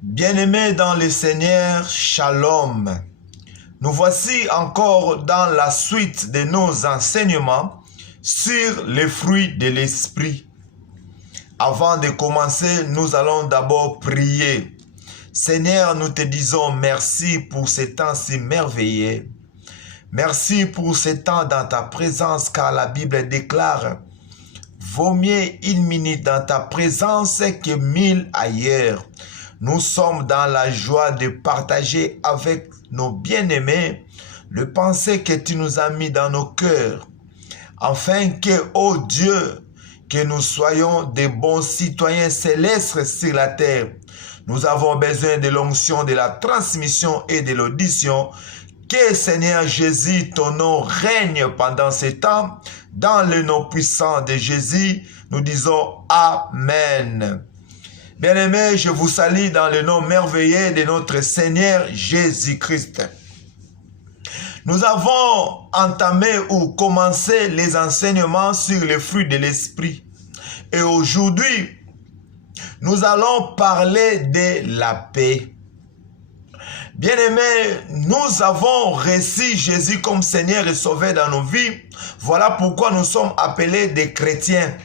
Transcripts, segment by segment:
Bien-aimés dans le Seigneur, Shalom. Nous voici encore dans la suite de nos enseignements sur les fruits de l'Esprit. Avant de commencer, nous allons d'abord prier. Seigneur, nous te disons merci pour ce temps si merveilleux. Merci pour ce temps dans ta présence, car la Bible déclare « Vaut mieux une minute dans ta présence que 1000 ailleurs ». Nous sommes dans la joie de partager avec nos bien-aimés le pensée que tu nous as mis dans nos cœurs, afin que, ô Dieu, que nous soyons des bons citoyens célestes sur la terre. Nous avons besoin de l'onction, de la transmission et de l'audition. Que Seigneur Jésus, ton nom règne pendant ce temps. Dans le nom puissant de Jésus, nous disons Amen. Bien-aimés, je vous salue dans le nom merveilleux de notre Seigneur Jésus-Christ. Nous avons entamé ou commencé les enseignements sur les fruits de l'Esprit. Et aujourd'hui, nous allons parler de la paix. Bien-aimés, nous avons reçu Jésus comme Seigneur et Sauveur dans nos vies. Voilà pourquoi nous sommes appelés des chrétiens.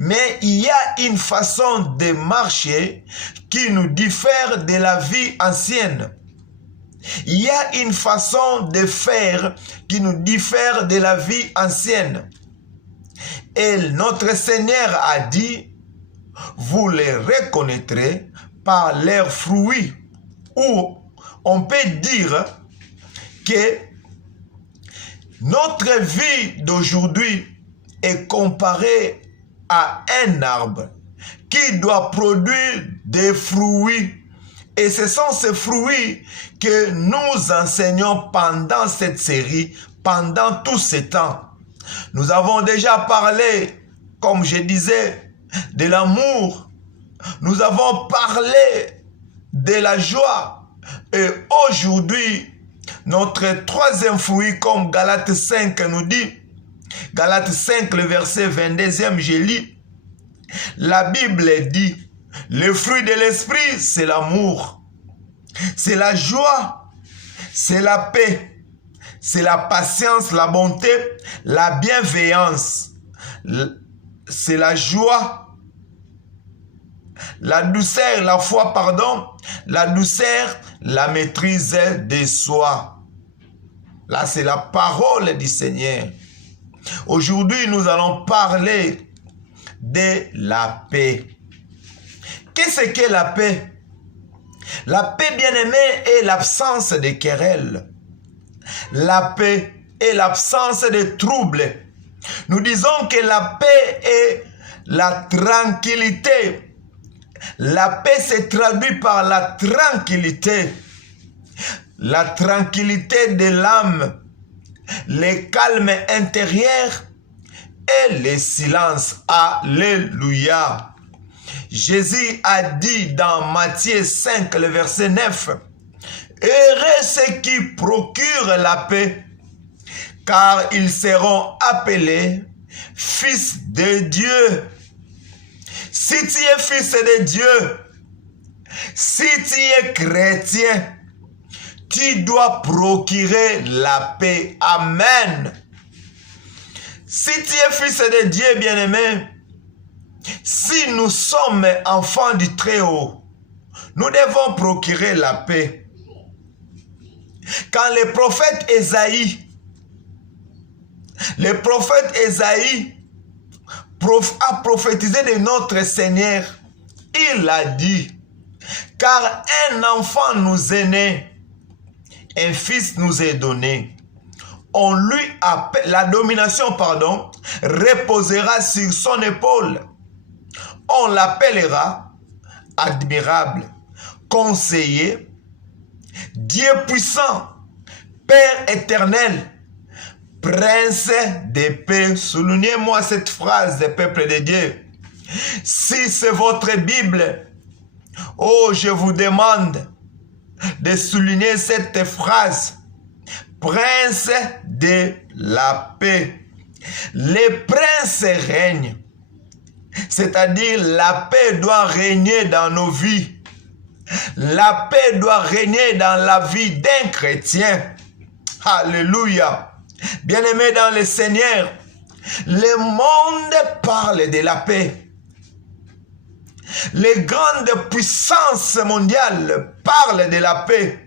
Mais il y a une façon de marcher qui nous diffère de la vie ancienne. Il y a une façon de faire qui nous diffère de la vie ancienne. Et notre Seigneur a dit, vous les reconnaîtrez par leurs fruits. Ou on peut dire que notre vie d'aujourd'hui est comparée à un arbre qui doit produire des fruits. Et ce sont ces fruits que nous enseignons pendant cette série, pendant tout ce temps. Nous avons déjà parlé, comme je disais, de l'amour. Nous avons parlé de la joie. Et aujourd'hui, notre troisième fruit, comme Galates 5 nous dit, Galates 5, le verset 22e, je lis. La Bible dit, le fruit de l'esprit, c'est l'amour, c'est la joie, c'est la paix, c'est la patience, la bonté, la bienveillance, c'est la joie, la douceur, la foi, pardon, la douceur, la maîtrise de soi. Là, c'est la parole du Seigneur. Aujourd'hui, nous allons parler de la paix. Qu'est-ce que la paix? La paix, bien-aimée, est l'absence de querelles. La paix est l'absence de troubles. Nous disons que la paix est la tranquillité. La paix se traduit par la tranquillité. La tranquillité de l'âme, le calme intérieur et le silence. Alléluia. Jésus a dit dans Matthieu 5, le verset 9, « Heureux ceux qui procurent la paix, car ils seront appelés fils de Dieu. » Si tu es fils de Dieu, si tu es chrétien, tu dois procurer la paix. Amen. Si tu es fils de Dieu, bien-aimé, si nous sommes enfants du Très-Haut, nous devons procurer la paix. Quand le prophète Ésaïe a prophétisé de notre Seigneur, il a dit, car un enfant nous est né, un fils nous est donné. On lui appelle, la domination, reposera sur son épaule. On l'appellera admirable, conseiller, Dieu puissant, Père éternel, Prince de paix. Soulignez-moi cette phrase des peuples de Dieu. Si c'est votre Bible, oh, je vous demande de souligner cette phrase. Prince de la paix. Le prince règne. C'est-à-dire la paix doit régner dans nos vies. La paix doit régner dans la vie d'un chrétien. Alléluia. Bien-aimés dans le Seigneur, le monde parle de la paix. Les grandes puissances mondiales parlent de la paix.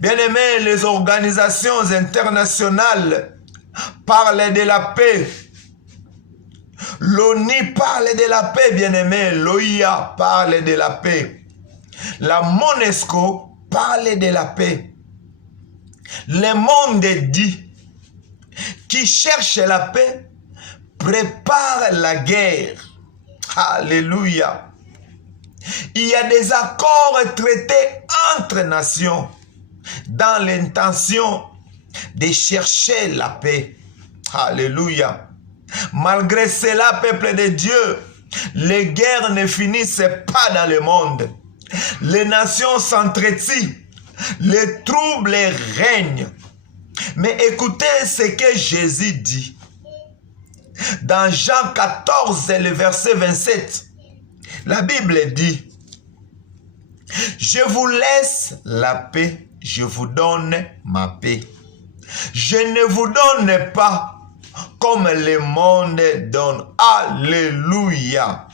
Bien-aimés, les organisations internationales parlent de la paix. L'ONU parle de la paix, bien-aimés. L'OIA parle de la paix. La MONUSCO parle de la paix. Le monde dit, qui cherche la paix, prépare la guerre. Alléluia. Il y a des accords traités entre nations dans l'intention de chercher la paix. Alléluia. Malgré cela, peuple de Dieu, les guerres ne finissent pas dans le monde. Les nations s'entretuent, les troubles règnent. Mais écoutez ce que Jésus dit. Dans Jean 14, le verset 27, la Bible dit, « Je vous laisse la paix, je vous donne ma paix. Je ne vous donne pas comme le monde donne. » Alléluia.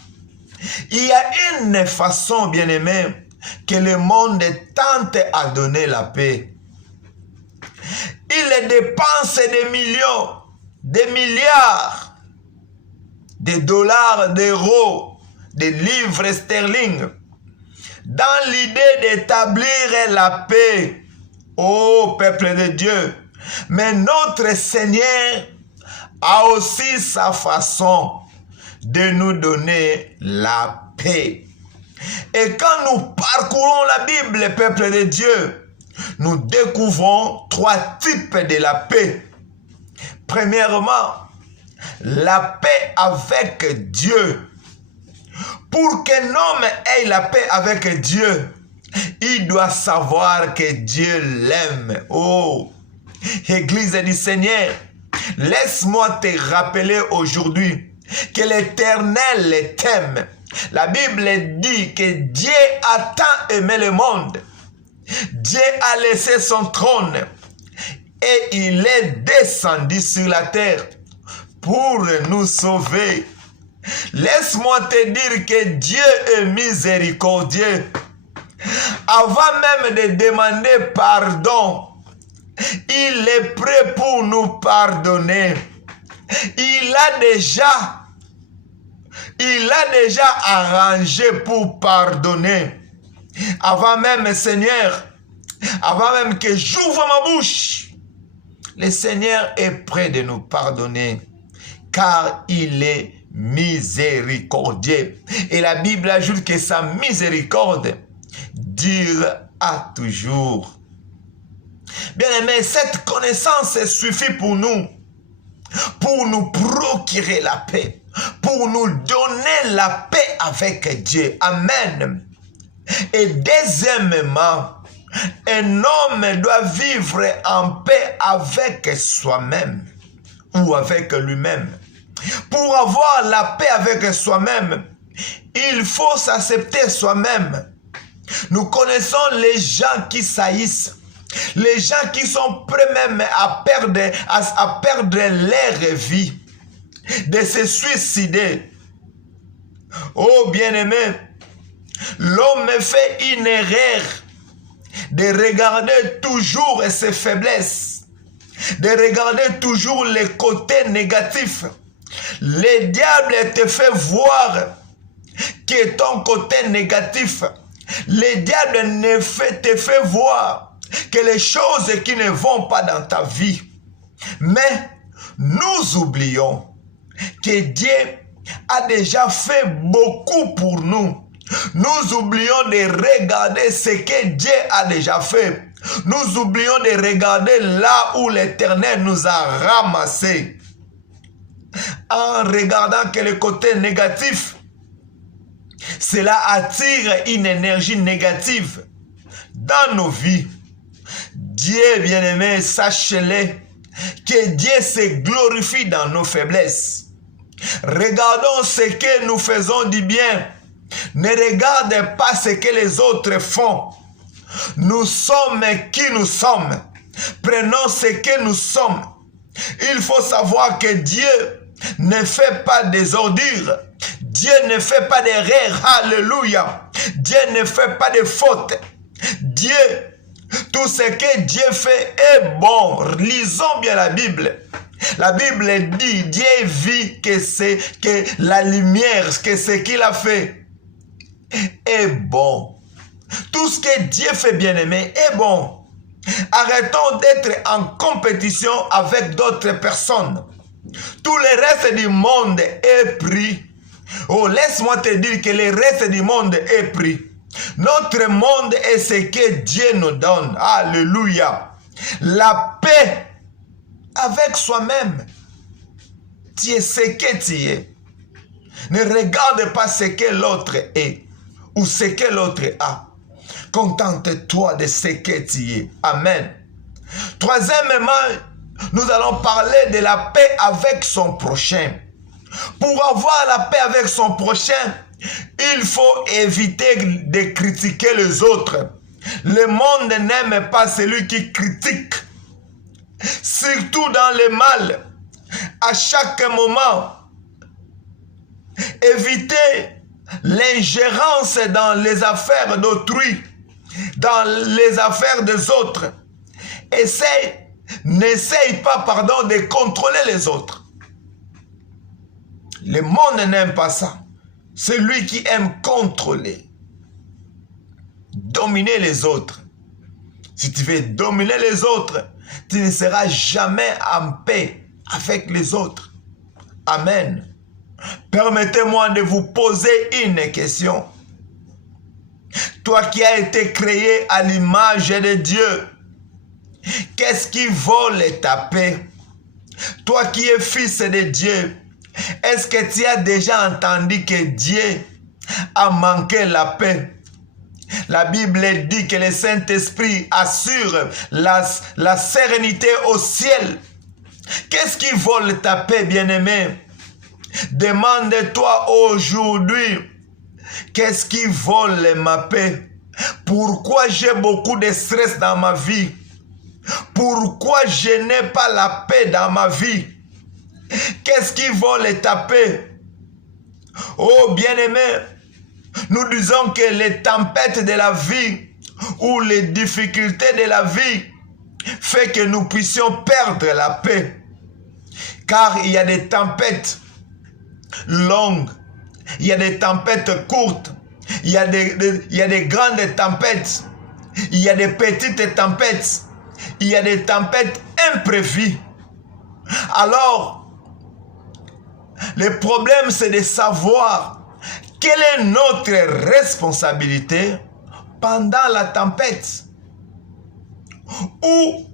Il y a une façon, bien-aimé, que le monde tente à donner la paix. Il dépense des millions, des milliards de dollars, d'euros, de livres sterling dans l'idée d'établir la paix. Ô peuple de Dieu, mais notre Seigneur a aussi sa façon de nous donner la paix. Et quand nous parcourons la Bible, peuple de Dieu, nous découvrons trois types de la paix. Premièrement, la paix avec Dieu. Pour qu'un homme ait la paix avec Dieu, il doit savoir que Dieu l'aime. Oh, Église du Seigneur, laisse-moi te rappeler aujourd'hui que l'Éternel t'aime. La Bible dit que Dieu a tant aimé le monde. Dieu a laissé son trône et il est descendu sur la terre pour nous sauver. Laisse-moi te dire que Dieu est miséricordieux. Avant même de demander pardon, il est prêt pour nous pardonner. Il a déjà arrangé pour pardonner. Avant même, Seigneur, avant même que j'ouvre ma bouche, le Seigneur est prêt de nous pardonner, car il est miséricordieux. Et la Bible ajoute que sa miséricorde dure à toujours. Bien-aimés, cette connaissance suffit pour nous procurer la paix, pour nous donner la paix avec Dieu. Amen. Et deuxièmement, un homme doit vivre en paix avec soi-même ou avec lui-même. Pour avoir la paix avec soi-même, il faut s'accepter soi-même. Nous connaissons les gens qui saillissent, les gens qui sont prêts même à perdre leur vie, de se suicider. Oh bien-aimé, l'homme fait une erreur de regarder toujours ses faiblesses, de regarder toujours les côtés négatifs. Le diable te fait voir que ton côté négatif. Le diable te fait voir que les choses qui ne vont pas dans ta vie. Mais nous oublions que Dieu a déjà fait beaucoup pour nous. Nous oublions de regarder ce que Dieu a déjà fait. Nous oublions de regarder là où l'Éternel nous a ramassés. En regardant que le côté négatif, cela attire une énergie négative dans nos vies. Dieu bien-aimé, sachez-le, que Dieu se glorifie dans nos faiblesses. Regardons ce que nous faisons du bien Ne regarde pas ce que les autres font. Nous sommes qui nous sommes. Prenons ce que nous sommes. Il faut savoir que Dieu ne fait pas des ordures. Dieu ne fait pas d'erreurs. Alléluia. Dieu ne fait pas de fautes. Dieu, tout ce que Dieu fait est bon. Lisons bien la Bible. La Bible dit, Dieu vit que la lumière, que ce qu'il a fait est bon. Tout ce que Dieu fait, bien-aimé, est bon. Arrêtons d'être en compétition avec d'autres personnes. Tout le reste du monde est pris. Oh, laisse-moi te dire que le reste du monde est pris. Notre monde est ce que Dieu nous donne. Alléluia. La paix avec soi-même. Tu es ce que tu es. Ne regarde pas ce que l'autre est ou ce que l'autre a. Contente-toi de ce que tu es. Amen. Troisièmement, nous allons parler de la paix avec son prochain. Pour avoir la paix avec son prochain, il faut éviter de critiquer les autres. Le monde n'aime pas celui qui critique. Surtout dans le mal. À chaque moment, évitez l'ingérence dans les affaires d'autrui, dans les affaires des autres. N'essaye pas, de contrôler les autres. Le monde n'aime pas ça. C'est lui qui aime contrôler, dominer les autres. Si tu veux dominer les autres, tu ne seras jamais en paix avec les autres. Amen. Permettez-moi de vous poser une question. Toi qui as été créé à l'image de Dieu, qu'est-ce qui vole ta paix? Toi qui es fils de Dieu, est-ce que tu as déjà entendu que Dieu a manqué la paix? La Bible dit que le Saint-Esprit assure la sérénité au ciel. Qu'est-ce qui vole ta paix, bien-aimé? Demande-toi aujourd'hui, qu'est-ce qui vole ma paix? Pourquoi j'ai beaucoup de stress dans ma vie? Pourquoi je n'ai pas la paix dans ma vie? Qu'est-ce qui vole ta paix? Oh bien-aimé, nous disons que les tempêtes de la vie ou les difficultés de la vie fait que nous puissions perdre la paix. Car il y a des tempêtes longues, il y a des tempêtes courtes, il y a des grandes tempêtes, il y a des petites tempêtes, il y a des tempêtes imprévues. Alors, le problème c'est de savoir quelle est notre responsabilité pendant la tempête ou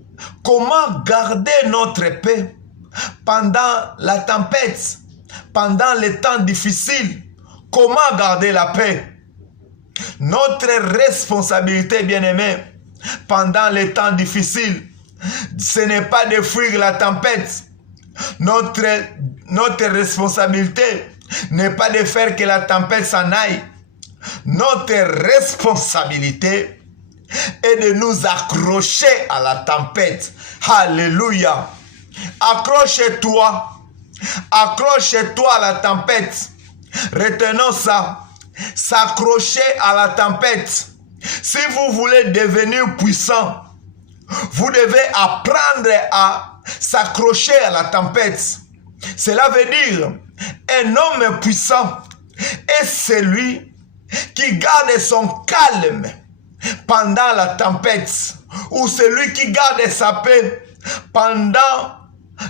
comment garder notre paix pendant la tempête, pendant les temps difficiles. Comment garder la paix? Notre responsabilité, bien-aimé, pendant les temps difficiles, ce n'est pas de fuir la tempête. Notre responsabilité n'est pas de faire que la tempête s'en aille. Notre responsabilité est de nous accrocher à la tempête. Alléluia. Accroche-toi. Accroche-toi à la tempête. Retenons ça. S'accrocher à la tempête. Si vous voulez devenir puissant, vous devez apprendre à s'accrocher à la tempête. Cela veut dire un homme puissant est celui qui garde son calme pendant la tempête, ou celui qui garde sa paix pendant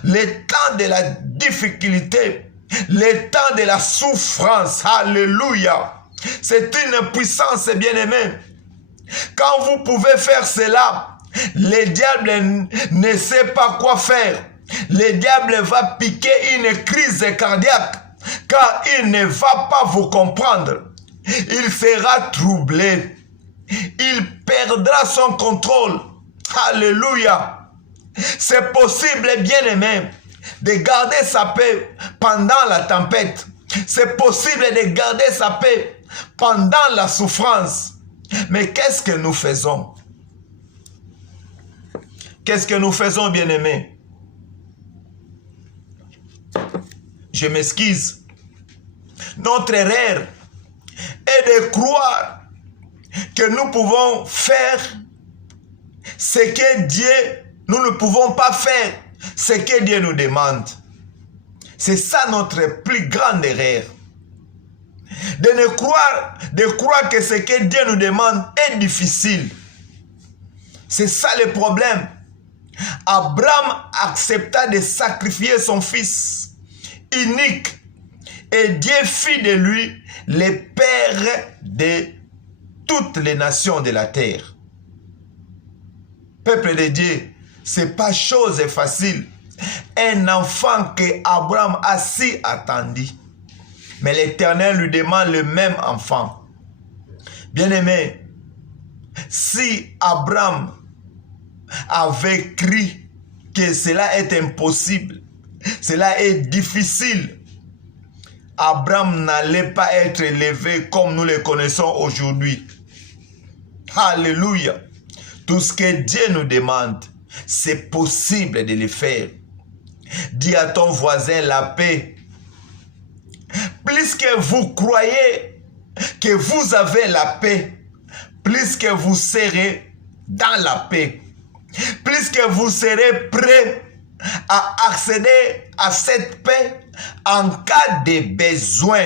les temps de la difficulté, les temps de la souffrance. Alléluia. C'est une puissance, bien-aimée. Quand vous pouvez faire cela, le diable ne sait pas quoi faire. Le diable va piquer une crise cardiaque car il ne va pas vous comprendre. Il sera troublé. Il perdra son contrôle. Alléluia. C'est possible, bien-aimé, de garder sa paix pendant la tempête. C'est possible de garder sa paix pendant la souffrance. Mais qu'est-ce que nous faisons? Qu'est-ce que nous faisons, bien-aimés? Je m'excuse. Notre erreur est de croire que nous pouvons faire ce que Dieu, nous ne pouvons pas faire ce que Dieu nous demande. C'est ça notre plus grande erreur. De croire que ce que Dieu nous demande est difficile. C'est ça le problème. Abraham accepta de sacrifier son fils unique et Dieu fit de lui le père de toutes les nations de la terre. Peuple de Dieu, ce n'est pas chose facile. Un enfant que Abraham a si attendu. Mais l'Éternel lui demande le même enfant. Bien-aimé, si Abraham avait cru que cela est impossible, cela est difficile, Abraham n'allait pas être élevé comme nous le connaissons aujourd'hui. Alléluia. Tout ce que Dieu nous demande, c'est possible de le faire. Dis à ton voisin la paix. Plus que vous croyez que vous avez la paix, plus que vous serez dans la paix, plus que vous serez prêt à accéder à cette paix en cas de besoin.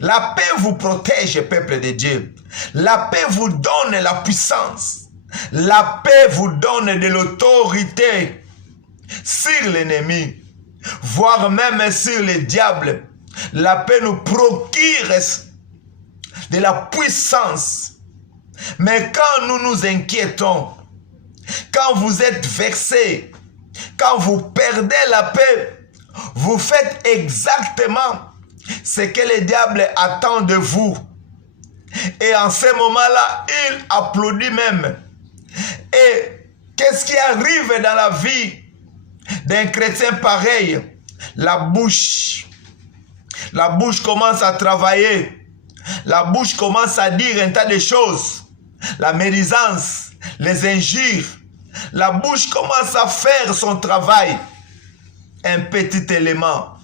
La paix vous protège, peuple de Dieu. La paix vous donne la puissance. La paix vous donne de l'autorité sur l'ennemi, voire même sur le diable. La paix nous procure de la puissance. Mais quand nous nous inquiétons, quand vous êtes vexés, quand vous perdez la paix, vous faites exactement ce que le diable attend de vous. Et en ce moment-là, il applaudit même. Et qu'est-ce qui arrive dans la vie d'un chrétien pareil? La bouche. La bouche commence à travailler. La bouche commence à dire un tas de choses. La médisance, les injures. La bouche commence à faire son travail. Un petit élément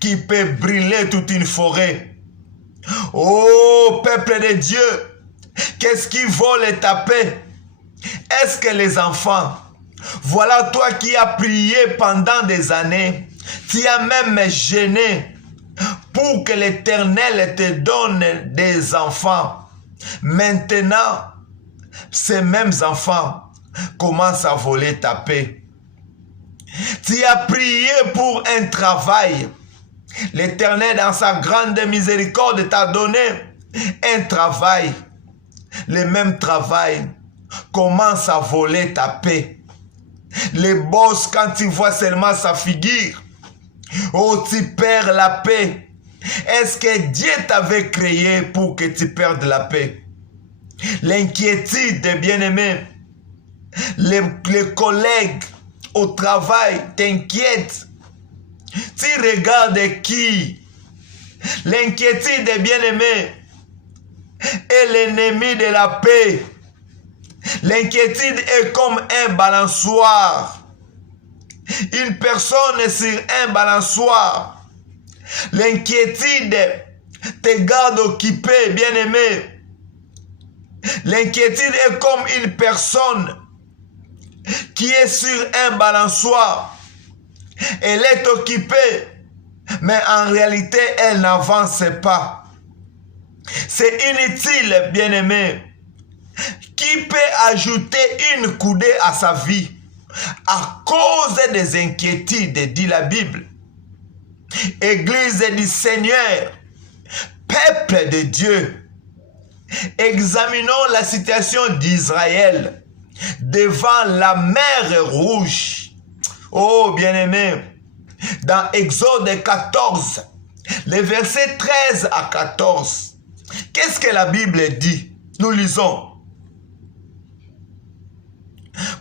qui peut brûler toute une forêt. Oh, peuple de Dieu, qu'est-ce qui vole ta paix? Est-ce que les enfants, voilà toi qui as prié pendant des années, tu as même gêné pour que l'Éternel te donne des enfants. Maintenant, ces mêmes enfants commencent à voler ta paix. Tu as prié pour un travail. L'Éternel, dans sa grande miséricorde, t'a donné un travail. Le même travail commence à voler ta paix. Les boss, quand tu vois seulement sa figure, oh, tu perds la paix. Est-ce que Dieu t'avait créé pour que tu perdes la paix? L'inquiétude, bien-aimé, les collègues au travail t'inquiètent. Tu regardes qui? L'inquiétude, bien-aimé, est l'ennemi de la paix. L'inquiétude est comme un balançoire. Une personne sur un balançoire. L'inquiétude te garde occupé, bien-aimé. L'inquiétude est comme une personne qui est sur un balançoire. Elle est occupée, mais en réalité, elle n'avance pas. C'est inutile, bien-aimé. Qui peut ajouter une coudée à sa vie à cause des inquiétudes, dit la Bible? Église du Seigneur, peuple de Dieu, examinons la situation d'Israël devant la mer Rouge. Oh, bien-aimé, dans Exode 14, les versets 13 à 14, qu'est-ce que la Bible dit? Nous lisons.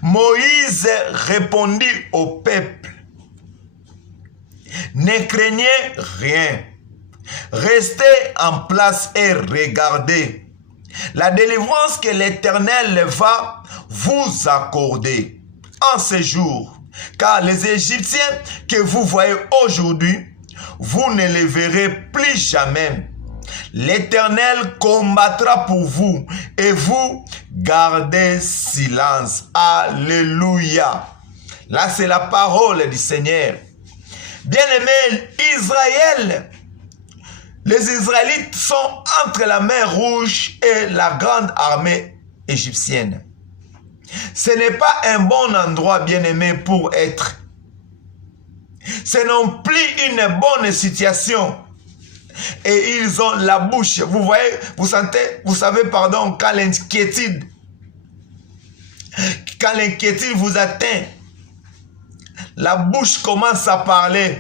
Moïse répondit au peuple, ne craignez rien, Restez en place et regardez la délivrance que l'Éternel va vous accorder en ce jour. Car les Égyptiens que vous voyez aujourd'hui, vous ne les verrez plus jamais. L'Éternel combattra pour vous et vous gardez silence. Alléluia. Là, c'est la parole du Seigneur. Bien-aimés, Israël, les Israélites sont entre la mer Rouge et la grande armée égyptienne. Ce n'est pas un bon endroit, bien-aimé, pour être. Ce non plus une bonne situation. Et ils ont la bouche. Vous voyez, vous savez, pardon, quand l'inquiétude vous atteint, la bouche commence à parler.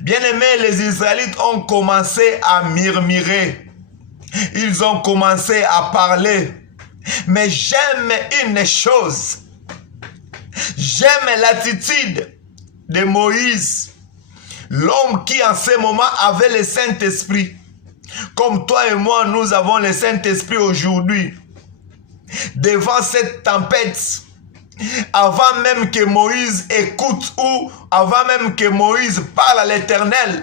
Bien-aimés, les Israélites ont commencé à murmurer. Ils ont commencé à parler. Mais j'aime une chose. J'aime l'attitude de Moïse. L'homme qui en ce moment avait le Saint-Esprit. Comme toi et moi, nous avons le Saint-Esprit aujourd'hui. Devant cette tempête, avant même que Moïse écoute ou avant même que Moïse parle à l'Éternel,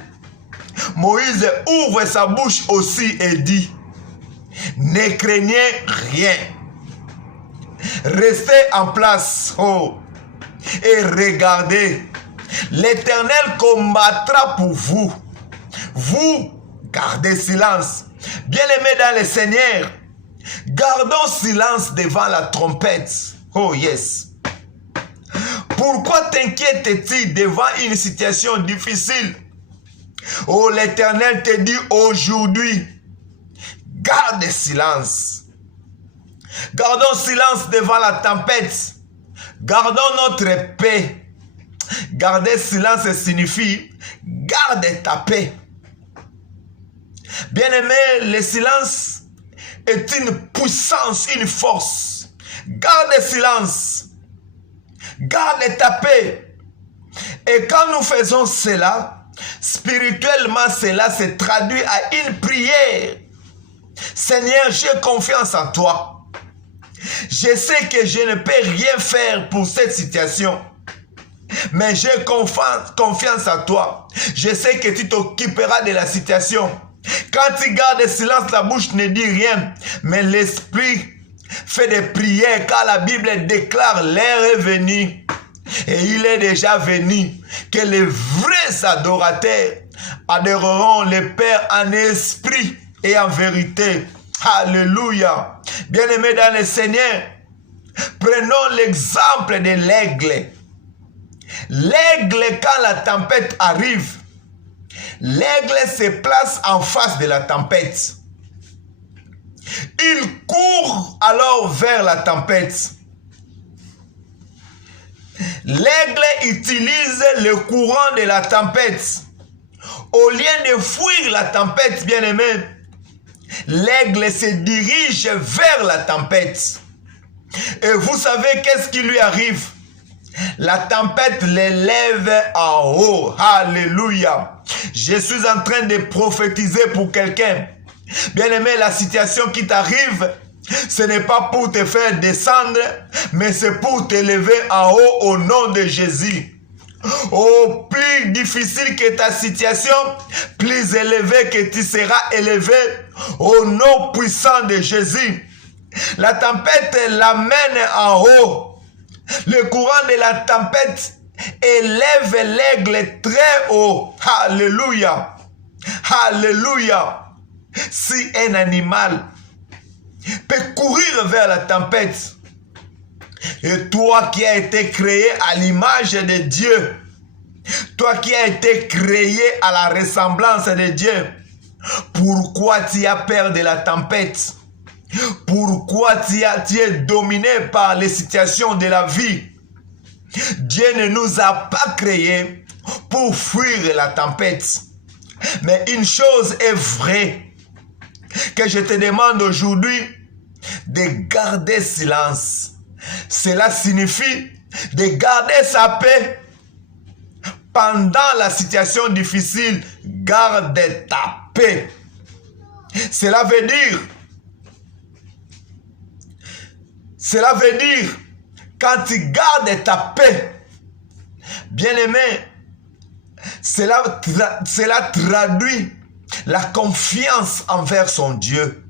Moïse ouvre sa bouche aussi et dit, ne craignez rien. Restez en place et regardez. L'Éternel combattra pour vous. Vous gardez silence. Bien-aimés dans le Seigneur, gardons silence devant la trompette. Oh yes. Pourquoi t'inquiètes-tu devant une situation difficile? Oh, l'Éternel te dit aujourd'hui, garde silence. Gardons silence devant la tempête. Gardons notre paix. Garder silence signifie garde ta paix. Bien-aimé, le silence est une puissance, une force. Garde silence. Garde ta paix. Et quand nous faisons cela, spirituellement, cela se traduit à une prière. Seigneur, j'ai confiance en toi. Je sais que je ne peux rien faire pour cette situation. Mais j'ai confiance en toi. Je sais que tu t'occuperas de la situation. Quand tu gardes silence, la bouche ne dit rien. Mais l'esprit fait des prières car la Bible déclare l'heure est venue. Et il est déjà venu que les vrais adorateurs adoreront le Père en esprit et en vérité. Alléluia. Bien-aimés dans le Seigneur, prenons l'exemple de l'aigle. L'aigle, quand la tempête arrive, l'aigle se place en face de la tempête. Il court alors vers la tempête. L'aigle utilise le courant de la tempête. Au lieu de fuir la tempête, bien-aimé, l'aigle se dirige vers la tempête. Et vous savez qu'est-ce qui lui arrive? La tempête l'élève en haut. Alléluia. Je suis en train de prophétiser pour quelqu'un. Bien-aimé, la situation qui t'arrive, ce n'est pas pour te faire descendre, mais c'est pour t'élever en haut au nom de Jésus. Au plus difficile que ta situation, plus élevé que tu seras élevé au nom puissant de Jésus. La tempête l'amène en haut. Le courant de la tempête élève l'aigle très haut. Alléluia. Alléluia. Si un animal peut courir vers la tempête, et toi qui as été créé à l'image de Dieu, toi qui as été créé à la ressemblance de Dieu, pourquoi tu as peur de la tempête? Pourquoi tu es dominé par les situations de la vie? Dieu ne nous a pas créés pour fuir la tempête. Mais une chose est vraie, que je te demande aujourd'hui de garder silence. Cela signifie de garder sa paix. pendant la situation difficile, garde ta paix. Cela veut dire, quand tu gardes ta paix, bien-aimé, cela traduit la confiance envers son Dieu.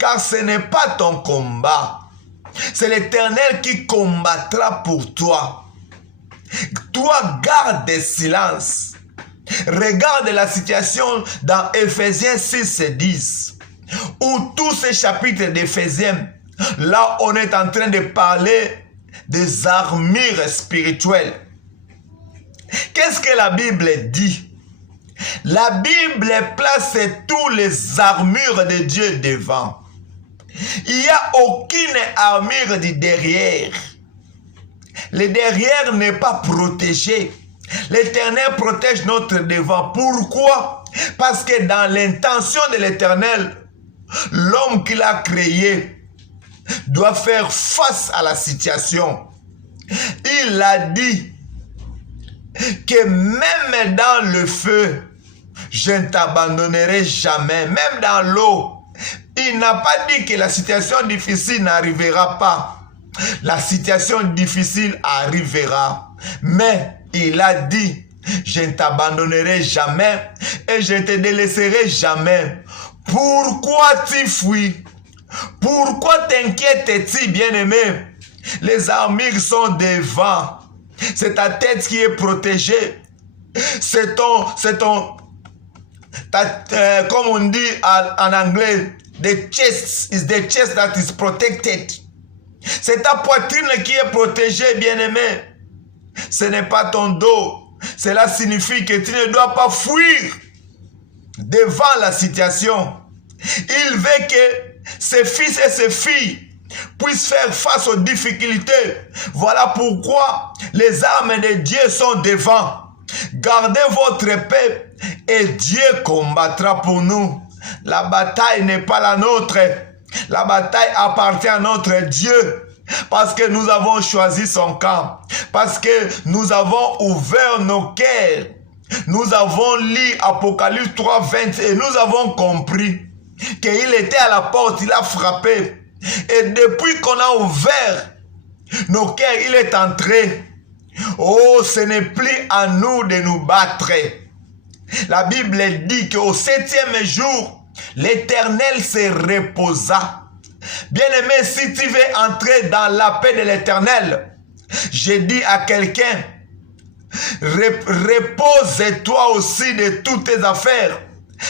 Car ce n'est pas ton combat. C'est l'Éternel qui combattra pour toi. Toi, garde le silence. Regarde la situation dans Ephésiens 6 et 10. Où tout ce chapitre d'Éphésiens, là on est en train de parler des armures spirituelles. Qu'est-ce que la Bible dit? La Bible place toutes les armures de Dieu devant. Il n'y a aucune armure du derrière. Le derrière n'est pas protégé. L'Éternel protège notre devant. Pourquoi? Parce que dans l'intention de l'Éternel, l'homme qu'il a créé doit faire face à la situation. Il a dit que même dans le feu, je ne t'abandonnerai jamais. Même dans l'eau, il n'a pas dit que la situation difficile n'arrivera pas. La situation difficile arrivera. Mais il a dit, je ne t'abandonnerai jamais et je ne te délaisserai jamais. Pourquoi tu fuis? Pourquoi t'inquiètes-tu, bien-aimé? Les armures sont devant. C'est ta tête qui est protégée. Comme on dit en anglais, the chest is the chest that is protected. C'est ta poitrine qui est protégée, bien-aimé. Ce n'est pas ton dos. Cela signifie que tu ne dois pas fuir devant la situation. Il veut que ses fils et ses filles puissent faire face aux difficultés. Voilà pourquoi les armes de Dieu sont devant. Gardez votre paix et Dieu combattra pour nous. La bataille n'est pas la nôtre. La bataille appartient à notre Dieu. Parce que nous avons choisi son camp. Parce que nous avons ouvert nos cœurs. Nous avons lu Apocalypse 3:20 et nous avons compris qu'il était à la porte, il a frappé. Et depuis qu'on a ouvert nos cœurs, il est entré. Oh, ce n'est plus à nous de nous battre. La Bible dit qu'au 7e jour, l'Éternel se reposa. Bien-aimé, si tu veux entrer dans la paix de l'Éternel, je dis à quelqu'un, repose-toi aussi de toutes tes affaires.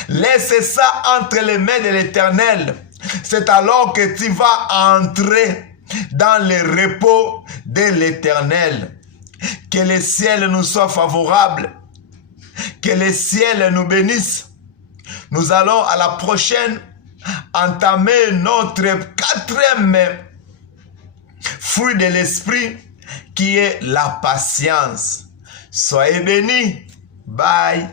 Laisse ça entre les mains de l'Éternel. C'est alors que tu vas entrer dans le repos de l'Éternel. Que le ciel nous soit favorable. Que le ciel nous bénisse. Nous allons à la prochaine entamer notre 4e fruit de l'esprit qui est la patience. Soyez bénis. Bye.